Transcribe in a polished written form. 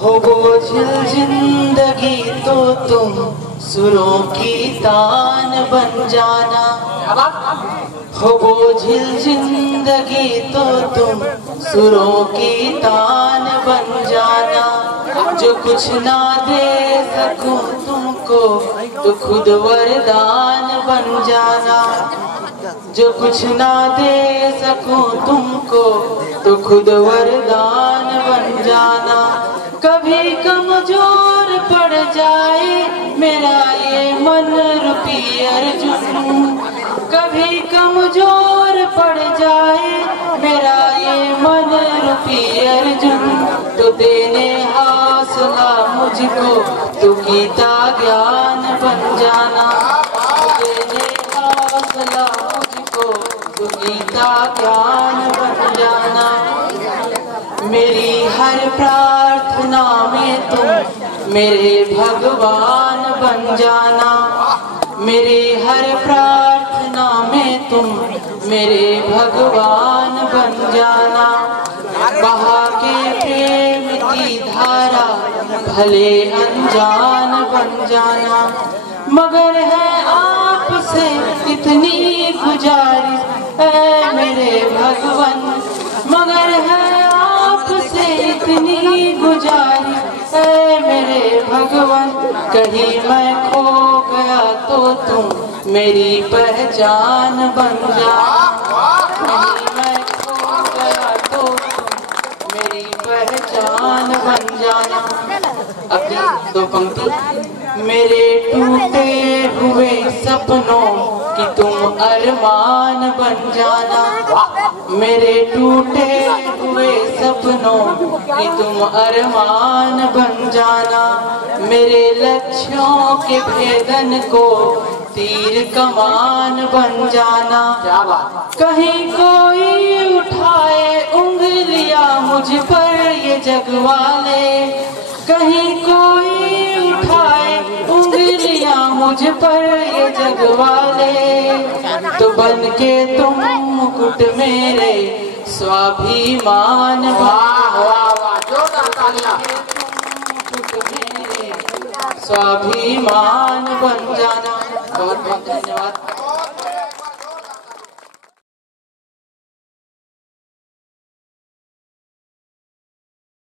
हो बोझिल जिंदगी तो तुम सुरों की तान बन जाना। हो बोझिल जिंदगी तो तुम सुरों की तान बन जाना। जो कुछ ना दे सकूं तुमको तो खुद वरदान बन जाना। जो कुछ ना दे सकूं तुमको तो खुद वरदान बन जाना। कभी कमजोर पड़ जाए मेरा ये मन रूपी अर्जुन, कभी कमजोर पड़ जाए मेरा ये मन रूपी अर्जुन, तो देने हौसला मुझको तो गीता ज्ञान बन जाना। देने हौसला मुझको तो गीता ज्ञान बन जाना। मेरी हर प्रार्थना में तुम मेरे भगवान बन जाना। मेरी हर प्रार्थना में तुम मेरे भगवान बन जाना। बहा के प्रेम की धारा भले अनजान बन जाना। मगर है आपसे इतनी गुजारिश ऐ मेरे भगवान, मगर है आपसे इतनी गुजारिश ऐ मेरे भगवान। कहीं मैं खो गया तो तुम मेरी पहचान बन जाना। कहीं मैं खो गया तो तुम मेरी पहचान बन जाना। अगली दो पंक्ति। मेरे टूटे हुए सपनों कि तुम अरमान बन जाना। मेरे टूटे हुए सपनों कि तुम अरमान बन जाना। मेरे लक्ष्यों के भेदन को तीर कमान बन जाना। कहीं कोई उठाए उंगलियां मुझ पर ये जग वाले, कहीं कोई उठाए उंगलियां मुझ पर ये जग वाले, तो बन के तुम मुकुट मेरे स्वाभिमान। मुकुट मेरे स्वाभिमान बन जाना। बहुत बहुत धन्यवाद।